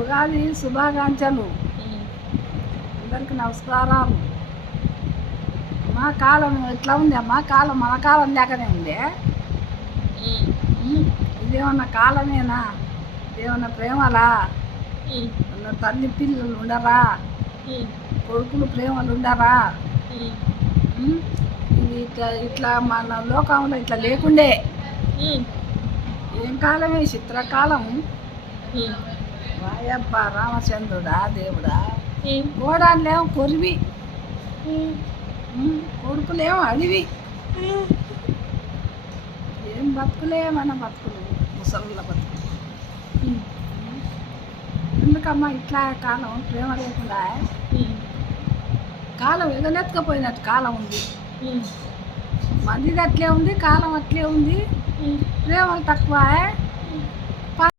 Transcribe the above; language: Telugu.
ఉగాది శుభాకాంక్షలు. అందరికి నమస్కారాలు. మా కాలం ఎట్లా ఉంది అమ్మా? కాలం మన కాలం లేకనే ఉంది. ఇదేమన్నా కాలమేనా? ఇదేమన్నా ప్రేమలా? తల్లి పిల్లలు ఉండరా? కొడుకులు ప్రేమలు ఉండరా? ఇది ఇట్లా మన లోకంలో ఇట్లా లేకుండే. ఏం కాలమే? చిత్రకాలం. వాయబ్బ రామచంద్రుడా దేవుడా. గోడాన్లేమో కొరివి, కొడుకులేమో అడివి. ఏం బతుకులే మన బతుకులు, ముసళ్ళ బతుకులు. ఎందుకమ్మా ఇట్లా కాలం? ప్రేమ లేకుండా కాలం ఎగనెత్తుకపోయినట్టు కాలం ఉంది. మందిది అట్లే ఉంది, కాలం అట్లే ఉంది. ప్రేమలు తక్కువ.